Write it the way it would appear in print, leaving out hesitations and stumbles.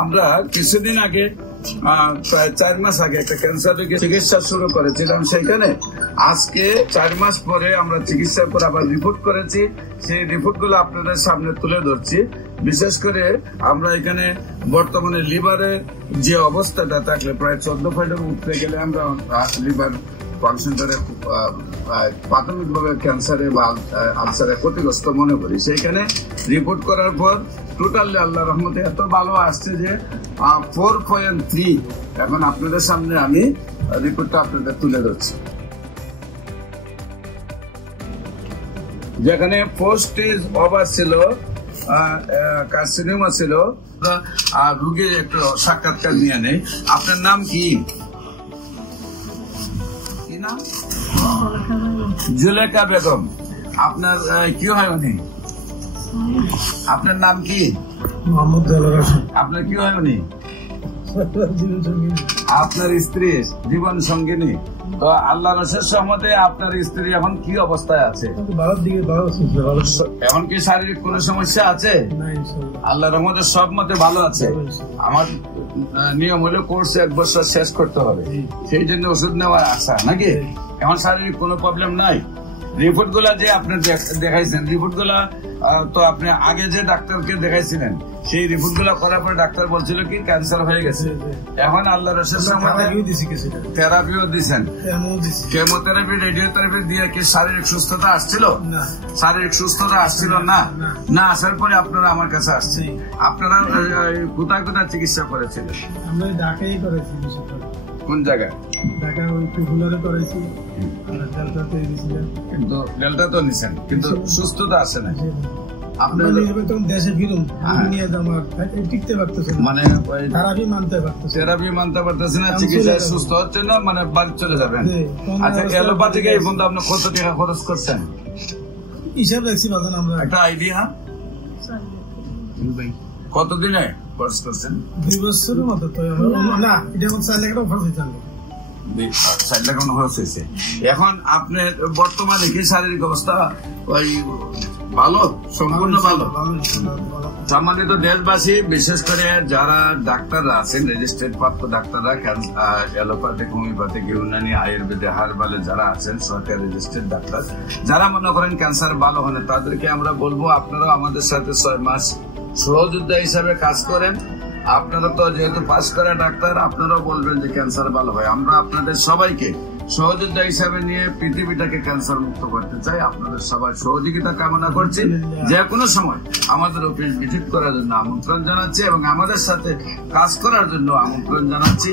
আমরা কিছুদিন আগে প্রায় 4 মাস আগে একটা ক্যান্সার রোগীর চিকিৎসা শুরু করেছিলাম। সেখানে আজকে 4 মাস পরে আমরা চিকিৎসার পর আবার রিপোর্ট করেছি। সেই রিপোর্ট গুলো আপনাদের সামনে তুলে ধরছি। বিশেষ করে আমরা এখানে বর্তমানে লিভারের যে অবস্থাটা থাকলে প্রায় 14 পয়েন্টের উপরে গেলে আমরা লিভার ফাংশনটারে প্রাথমিকভাবে ক্যান্সারে বা আলসারে ক্ষতিগ্রস্ত মনে করি। সেইখানে রিপোর্ট করার পর টোটালি আল্লাহ রহমতে এত ভালো আসছে যে 4.3। এখন আপনাদের সামনে আমি রিপোর্টটা আপনাদের তুলে ধরছি। যেখানে 4 স্টেজ ওভার ছিল, কার্সিনোমা ছিল, আর রোগীর একটু সাক্ষাৎকার নিয়ে নেই। আপনার নাম কি? জুলেখা বেগম। আপনার কি হয় উনি? আপনার নাম কি? আপনার কি হয় উনি? আপনার স্ত্রী জীবন সঙ্গিনী। তো আল্লাহ রসের সহমতে আপনার স্ত্রী এখন কি অবস্থায় আছে? এখন কি শারীরিক কোন সমস্যা আছে? আল্লাহ রহমতে সব মতে ভালো আছে। আমার নিয়ম হলো কোর্স 1 বছর শেষ করতে হবে, সেই জন্য ওষুধ নেওয়ার আশা নাকি। এখন শারীরিক কোনো প্রবলেম নাই। রিপোর্ট গুলা যে আপনি দেখাইছেন, রিপোর্ট গুলা তো আপনি আগে যে ডাক্তারকে দেখাইছিলেন, সেই রিপোর্ট গুলা করার পর ডাক্তার বলছিল কি ক্যান্সার হয়ে গেছে। এখন আল্লাহ রসের থেরাপিও দিচ্ছেন, কেমোথেরাপি, রেডিওথেরাপি দিয়ে কি শারীরিক সুস্থতা আসছিল? শারীরিক সুস্থতা আসছিল না। না আসার পরে আপনারা আমার কাছে আসছে। আপনারা কোথায় কোথায় চিকিৎসা করেছিলেন? আমরা ঢাকায় করেছি। কোন জায়গায়? ঢাকা ওই করেছি, কিন্তু ডেল্টা তো নিছেন, কিন্তু সুস্থতা আসে না। আপনার দেশে ফিরুন টিকতে পারতেছে না, মানে থেরাপি মানতে পারতেছে না, চিকিৎসায় সুস্থ হচ্ছে না, মানে বাড়ি চলে যাবেন। আচ্ছা, অ্যালোপ্যাথিকে এই পর্যন্ত আপনি কত টাকা খরচ করছেন? হিসাব রাখছি বাজান আমরা। একটা আইডিয়া কতদিনে খরচ করছেন? 2 বছরের মতো। তো না, এটা 4 লাখ টাকা খরচ হয়েছে। 4 লাখ খরচ হয়েছে। এখন আপনার বর্তমানে কি শারীরিক অবস্থা ওই ভালো, সম্পূর্ণ ভালো? সম্মানিত দেশবাসী, বিশেষ করে যারা ডাক্তাররা আছেন, রেজিস্ট্রেড প্রাপ্ত ডাক্তাররা, অ্যালোপ্যাথিক, হোমিওপ্যাথিক, ইউনানি, আয়ুর্বেদে, হার্বালে যারা আছেন, সরকারি রেজিস্ট্রেড ডাক্তার, যারা মনে করেন ক্যান্সার ভালো হয় না, তাদেরকে আমরা বলবো আপনারাও আমাদের সাথে 6 মাস সহযোদ্ধা হিসাবে কাজ করেন। আপনারা তো যেহেতু পাস করা ডাক্তার, আপনারাও বলবেন যে ক্যান্সার ভালো হয়। আমরা আপনাদের সবাইকে সহযোদ্ধা হিসাবে নিয়ে পৃথিবীটাকে ক্যান্সার মুক্ত করতে চাই। আপনাদের সবাই সহযোগিতা কামনা করছি। যে কোনো সময় আমাদের অফিস ভিজিট করার জন্য আমন্ত্রণ জানাচ্ছি এবং আমাদের সাথে কাজ করার জন্য আমন্ত্রণ জানাচ্ছি।